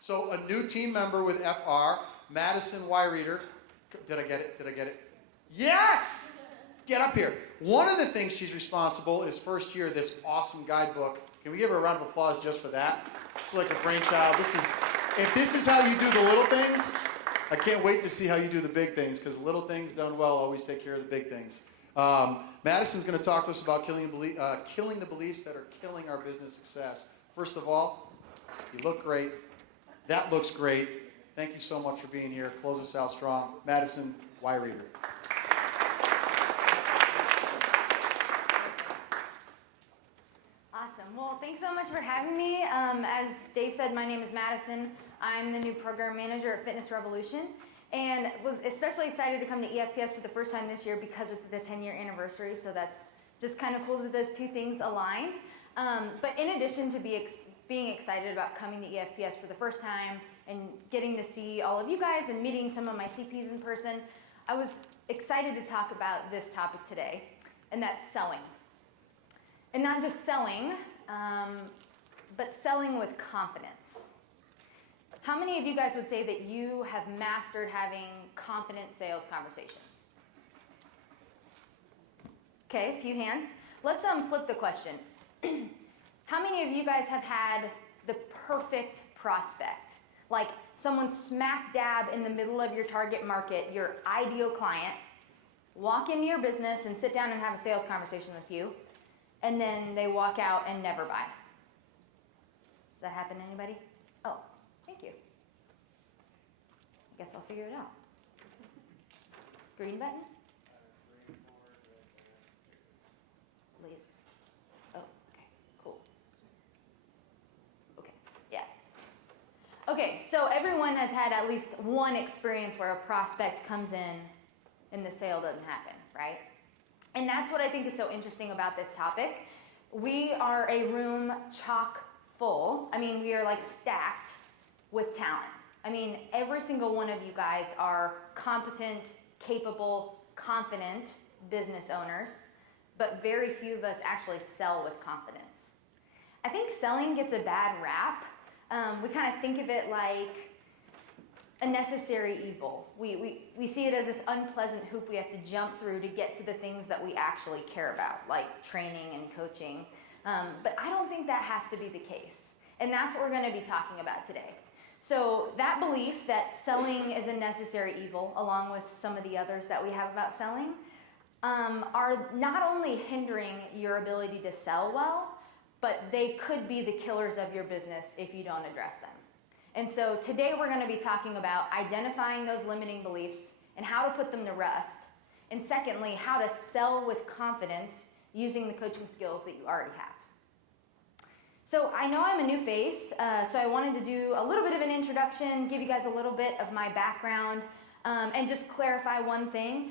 So a new team member with FR, Madison Reader. Did I get it? Did I get it? Yes! Get up here. One of the things she's responsible is first year, this awesome guidebook. Can we give her a round of applause just for that? It's like a brainchild. If this is how you do the little things, I can't wait to see how you do the big things, because the little things done well always take care of the big things. Madison's going to talk to us about killing the beliefs that are killing our business success. First of all, you look great. That looks great. Thank you so much for being here. Close us out strong. Madison Reader. Awesome. Well, thanks so much for having me. As Dave said, my name is Madison. I'm the new program manager at Fitness Revolution, and was especially excited to come to EFPS for the first time this year because it's the 10-year anniversary, so that's just kind of cool that those two things aligned. But in addition to being excited about coming to EFPS for the first time and getting to see all of you guys and meeting some of my CPs in person, I was excited to talk about this topic today, and that's selling. And not just selling, but selling with confidence. How many of you guys would say that you have mastered having confident sales conversations? Okay, a few hands. Let's flip the question. How many of you guys have had the perfect prospect? Like someone smack dab in the middle of your target market, your ideal client, walk into your business and sit down and have a sales conversation with you, and then they walk out and never buy? Does that happen to anybody? Oh, thank you. I guess I'll figure it out. Green button? Laser. Oh, okay, cool. Okay, yeah. Okay, so everyone has had at least one experience where a prospect comes in and the sale doesn't happen, right? And that's what I think is so interesting about this topic. We are a room chock full. I mean, we are like stacked with talent. I mean, every single one of you guys are competent, capable, confident business owners, but very few of us actually sell with confidence. I think selling gets a bad rap. We kind of think of it like a necessary evil. We see it as this unpleasant hoop we have to jump through to get to the things that we actually care about, like training and coaching. But I don't think that has to be the case. And that's what we're going to be talking about today. So that belief that selling is a necessary evil, along with some of the others that we have about selling, are not only hindering your ability to sell well, but they could be the killers of your business if you don't address them. And so today we're going to be talking about identifying those limiting beliefs and how to put them to rest. And secondly, how to sell with confidence using the coaching skills that you already have. So I know I'm a new face, so I wanted to do a little bit of an introduction, give you guys a little bit of my background, and just clarify one thing.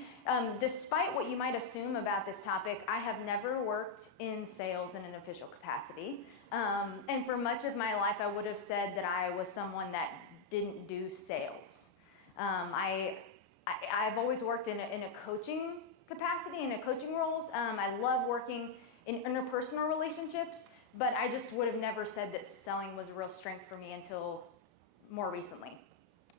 Despite what you might assume about this topic, I have never worked in sales in an official capacity. And for much of my life, I would have said that I was someone that didn't do sales. I've always worked in a coaching capacity, in a coaching roles. I love working in interpersonal relationships, but I just would have never said that selling was a real strength for me until more recently.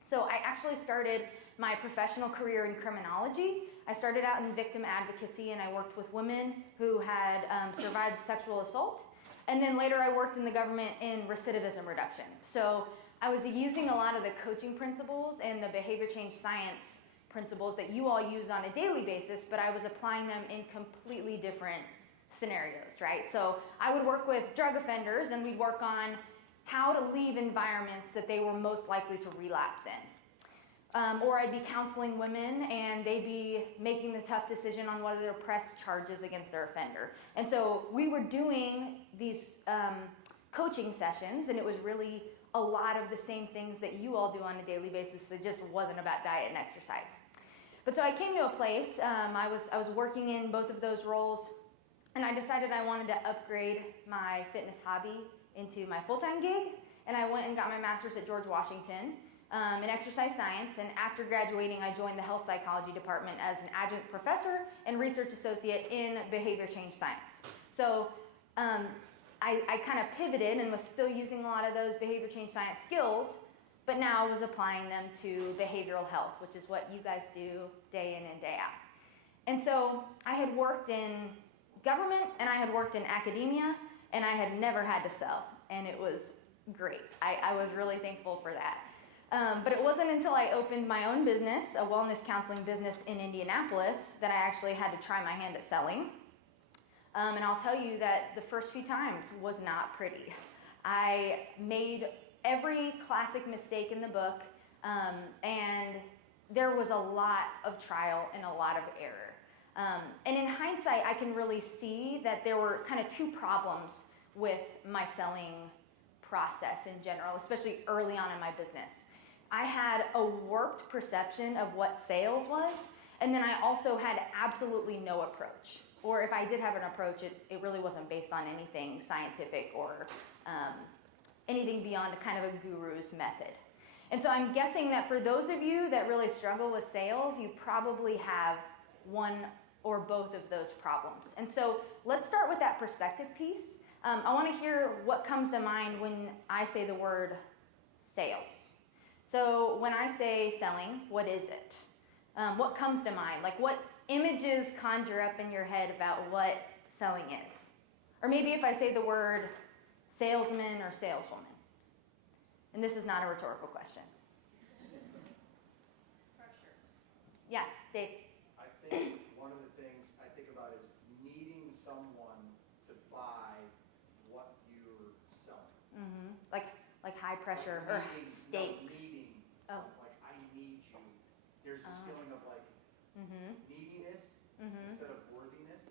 So I actually started my professional career in criminology. I started out in victim advocacy, and I worked with women who had survived sexual assault. And then later I worked in the government in recidivism reduction. So I was using a lot of the coaching principles and the behavior change science principles that you all use on a daily basis, but I was applying them in completely different scenarios, right? So I would work with drug offenders, and we'd work on how to leave environments that they were most likely to relapse in. Or I'd be counseling women, and they'd be making the tough decision on whether to press charges against their offender. And so we were doing these coaching sessions, and it was really a lot of the same things that you all do on a daily basis. It just wasn't about diet and exercise. But so I came to a place, I was working in both of those roles, and I decided I wanted to upgrade my fitness hobby into my full-time gig, and I went and got my master's at George Washington in exercise science, and after graduating, I joined the health psychology department as an adjunct professor and research associate in behavior change science. So I kind of pivoted and was still using a lot of those behavior change science skills, but now I was applying them to behavioral health, which is what you guys do day in and day out. And so I had worked in government and I had worked in academia, and I had never had to sell, and it was great. I was really thankful for that. But it wasn't until I opened my own business, a wellness counseling business in Indianapolis, that I actually had to try my hand at selling. And I'll tell you that the first few times was not pretty. I made every classic mistake in the book, and there was a lot of trial and a lot of error. And in hindsight, I can really see that there were kind of two problems with my selling process in general, especially early on in my business. I had a warped perception of what sales was, and then I also had absolutely no approach. Or if I did have an approach, it really wasn't based on anything scientific or anything beyond a kind of a guru's method. And so I'm guessing that for those of you that really struggle with sales, you probably have one or both of those problems. And so let's start with that perspective piece. I want to hear what comes to mind when I say the word sales. So when I say selling, what is it? What comes to mind? Like, what images conjure up in your head about what selling is? Or maybe if I say the word salesman or saleswoman. And this is not a rhetorical question. Pressure. Yeah, Dave. I think one of the things I think about is needing someone to buy what you're selling. Mm-hmm. Like high pressure or stakes. Needing. Oh. Like, I need you. There's this feeling of like neediness instead of worthiness.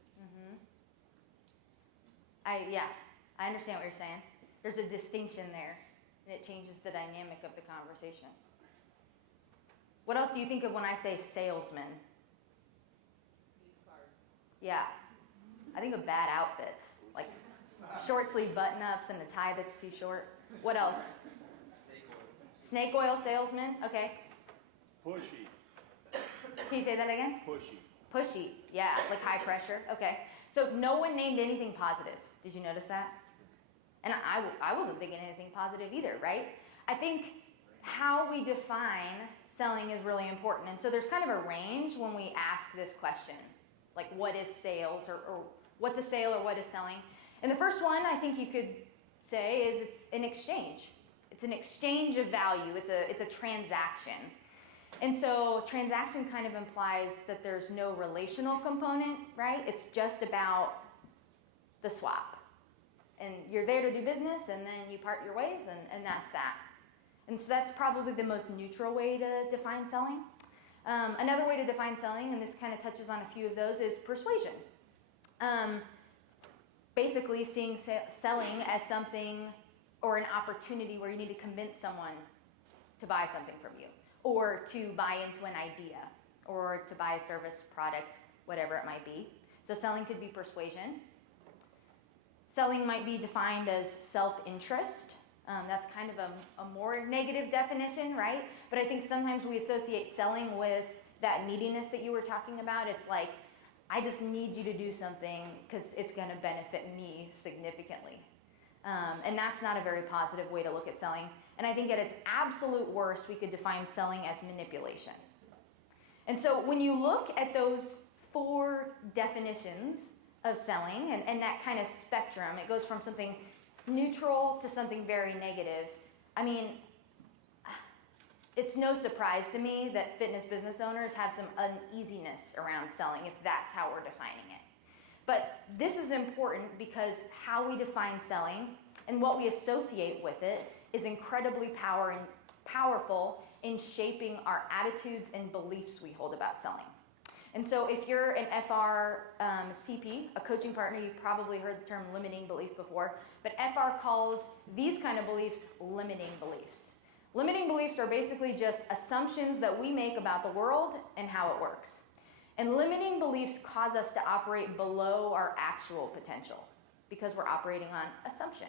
I understand what you're saying. There's a distinction there, and it changes the dynamic of the conversation. What else do you think of when I say salesman? Used cars. Yeah, I think of bad outfits, like short sleeve button ups and a tie that's too short. What else? Snake oil salesman, okay. Pushy. Can you say that again? Pushy. Pushy, yeah, like high pressure, okay. So no one named anything positive. Did you notice that? And I wasn't thinking anything positive either, right? I think how we define selling is really important. And so there's kind of a range when we ask this question, like what is sales or what's a sale or what is selling? And the first one I think you could say is it's an exchange. It's an exchange of value. It's a transaction. And so transaction kind of implies that there's no relational component, right? It's just about the swap. And you're there to do business, and then you part your ways, and that's that. And so that's probably the most neutral way to define selling. Another way to define selling, and this kind of touches on a few of those, is persuasion. Basically seeing selling as something or an opportunity where you need to convince someone to buy something from you, or to buy into an idea, or to buy a service, product, whatever it might be. So selling could be persuasion. Selling might be defined as self-interest. That's kind of a more negative definition, right? But I think sometimes we associate selling with that neediness that you were talking about. It's like, I just need you to do something because it's going to benefit me significantly. And that's not a very positive way to look at selling. And I think at its absolute worst, we could define selling as manipulation. And so when you look at those 4 definitions of selling and that kind of spectrum, it goes from something neutral to something very negative. I mean, it's no surprise to me that fitness business owners have some uneasiness around selling if that's how we're defining it. But this is important because how we define selling and what we associate with it is incredibly powerful in shaping our attitudes and beliefs we hold about selling. And so if you're an FR CP, a coaching partner, you've probably heard the term limiting belief before, but FR calls these kind of beliefs limiting beliefs. Limiting beliefs are basically just assumptions that we make about the world and how it works. And limiting beliefs cause us to operate below our actual potential because we're operating on assumption.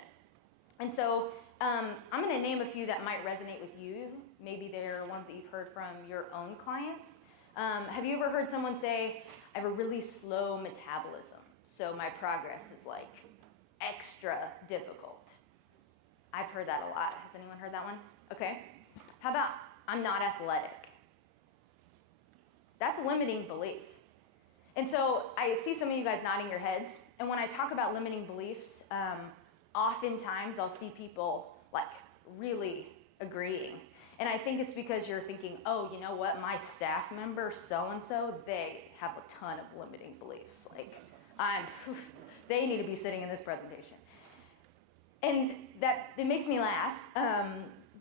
And so I'm going to name a few that might resonate with you. Maybe they're ones that you've heard from your own clients. Have you ever heard someone say, I have a really slow metabolism, so my progress is like extra difficult? I've heard that a lot. Has anyone heard that one? Okay. How about I'm not athletic? That's a limiting belief. And so I see some of you guys nodding your heads. And when I talk about limiting beliefs, oftentimes I'll see people like really agreeing. And I think it's because you're thinking, oh, you know what, my staff member so-and-so, they have a ton of limiting beliefs. Like, they need to be sitting in this presentation. And that, it makes me laugh,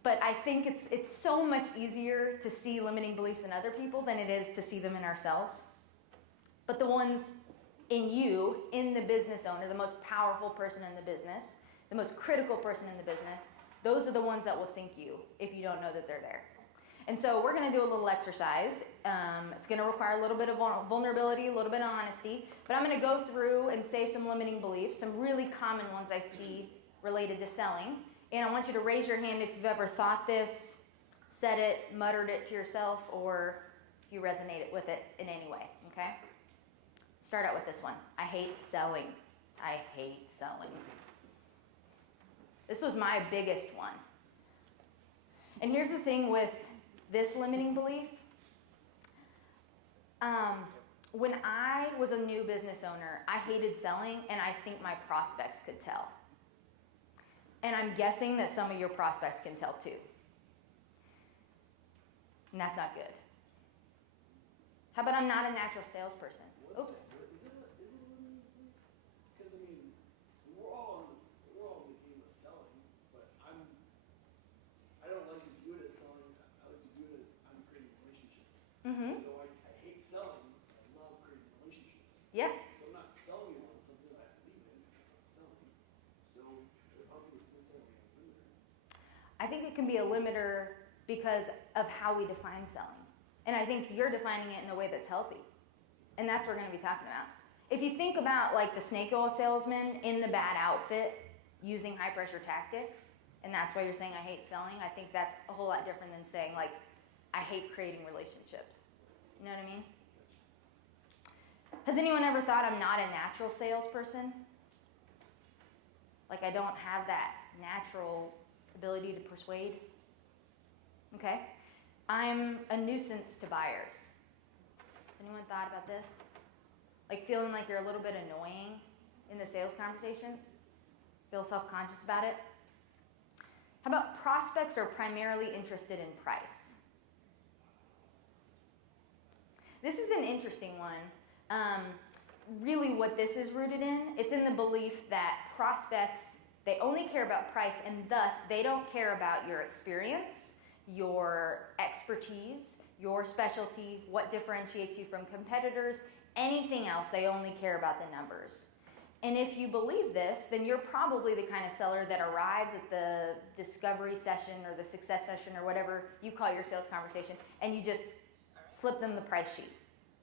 but I think it's so much easier to see limiting beliefs in other people than it is to see them in ourselves. But the ones in you, in the business owner, the most powerful person in the business, the most critical person in the business, those are the ones that will sink you if you don't know that they're there. And so we're going to do a little exercise. It's going to require a little bit of vulnerability, a little bit of honesty. But I'm going to go through and say some limiting beliefs, some really common ones I see related to selling. And I want you to raise your hand if you've ever thought this, said it, muttered it to yourself, or if you resonate with it in any way, okay? Start out with this one. I hate selling. I hate selling. This was my biggest one. And here's the thing with this limiting belief. When I was a new business owner, I hated selling, and I think my prospects could tell. And I'm guessing that some of your prospects can tell too. And that's not good. How about I'm not a natural salesperson? Oops. Because I mean, we're all in the game of selling, but I don't like to view it as selling. I like to view it as I'm creating relationships. Mm-hmm. So I hate selling. I love creating relationships. Yeah. So I'm not selling you on something that I believe in because I'm selling. So how can it necessarily be a limiter? I think it can be a limiter because of how we define selling. And I think you're defining it in a way that's healthy. And that's what we're going to be talking about. If you think about like the snake oil salesman in the bad outfit using high pressure tactics, and that's why you're saying I hate selling, I think that's a whole lot different than saying like I hate creating relationships. You know what I mean? Has anyone ever thought I'm not a natural salesperson? Like I don't have that natural ability to persuade? Okay. I'm a nuisance to buyers. Anyone thought about this? Like feeling like you're a little bit annoying in the sales conversation? Feel self-conscious about it? How about prospects are primarily interested in price? This is an interesting one. Really what this is rooted in, it's in the belief that prospects, they only care about price, and thus they don't care about your experience, your expertise, your specialty, what differentiates you from competitors, anything else. They only care about the numbers. And if you believe this, then you're probably the kind of seller that arrives at the discovery session or the success session or whatever you call your sales conversation, and you just slip them the price sheet.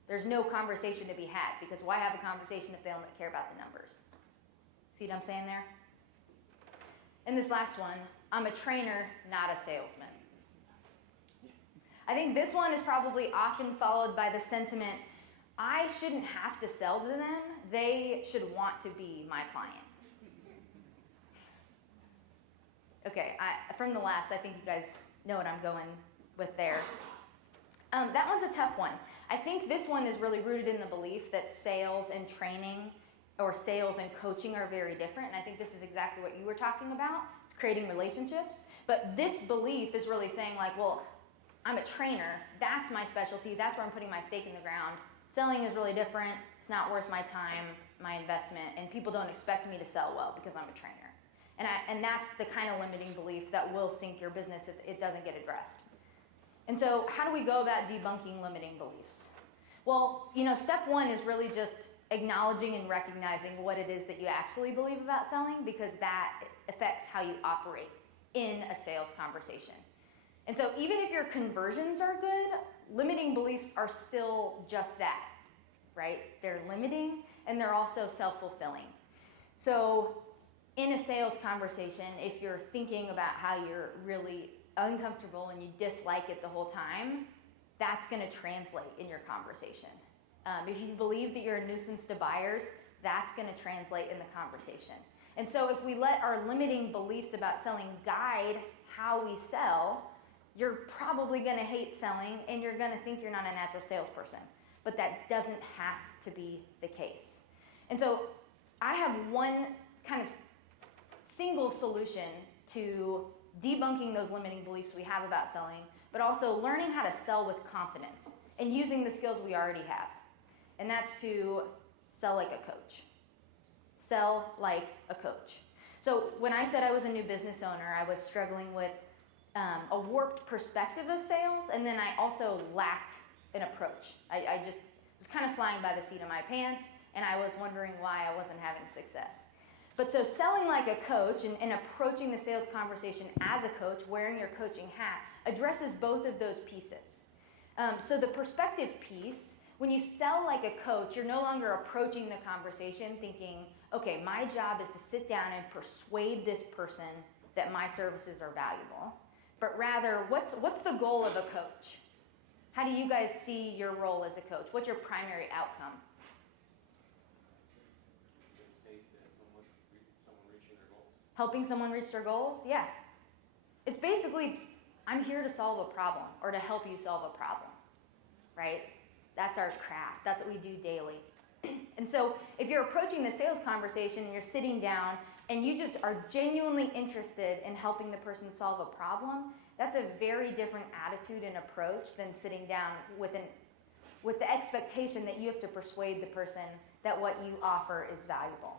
There's no conversation to be had, because why have a conversation if they only care about the numbers? See what I'm saying there? And this last one, I'm a trainer, not a salesman. I think this one is probably often followed by the sentiment, I shouldn't have to sell to them, they should want to be my client. Okay, from the laughs, I think you guys know what I'm going with there. That one's a tough one. I think this one is really rooted in the belief that sales and training or sales and coaching are very different, and I think this is exactly what you were talking about. It's creating relationships, but this belief is really saying like, well, I'm a trainer, that's my specialty, that's where I'm putting my stake in the ground. Selling is really different, it's not worth my time, my investment, and people don't expect me to sell well because I'm a trainer. And that's the kind of limiting belief that will sink your business if it doesn't get addressed. And so how do we go about debunking limiting beliefs? Well, step one is really just acknowledging and recognizing what it is that you actually believe about selling, because that affects how you operate in a sales conversation. And so even if your conversions are good, limiting beliefs are still just that, right? They're limiting and they're also self-fulfilling. So in a sales conversation, if you're thinking about how you're really uncomfortable and you dislike it the whole time, that's going to translate in your conversation. If you believe that you're a nuisance to buyers, that's going to translate in the conversation. And so if we let our limiting beliefs about selling guide how we sell, you're probably going to hate selling and you're going to think you're not a natural salesperson. But that doesn't have to be the case. And so I have one kind of single solution to debunking those limiting beliefs we have about selling, but also learning how to sell with confidence and using the skills we already have. And that's to sell like a coach. Sell like a coach. So when I said I was a new business owner, I was struggling with a warped perspective of sales, and then I also lacked an approach. I just was kind of flying by the seat of my pants, and I was wondering why I wasn't having success. But so selling like a coach and approaching the sales conversation as a coach, wearing your coaching hat, addresses both of those pieces. So the perspective piece, when you sell like a coach, you're no longer approaching the conversation thinking, okay, my job is to sit down and persuade this person that my services are valuable. But rather, what's the goal of a coach? How do you guys see your role as a coach? What's your primary outcome? Helping someone reach their goals? Yeah. It's basically, I'm here to solve a problem or to help you solve a problem, right? That's our craft. That's what we do daily. And so if you're approaching the sales conversation and you're sitting down and you just are genuinely interested in helping the person solve a problem, that's a very different attitude and approach than sitting down with the expectation that you have to persuade the person that what you offer is valuable.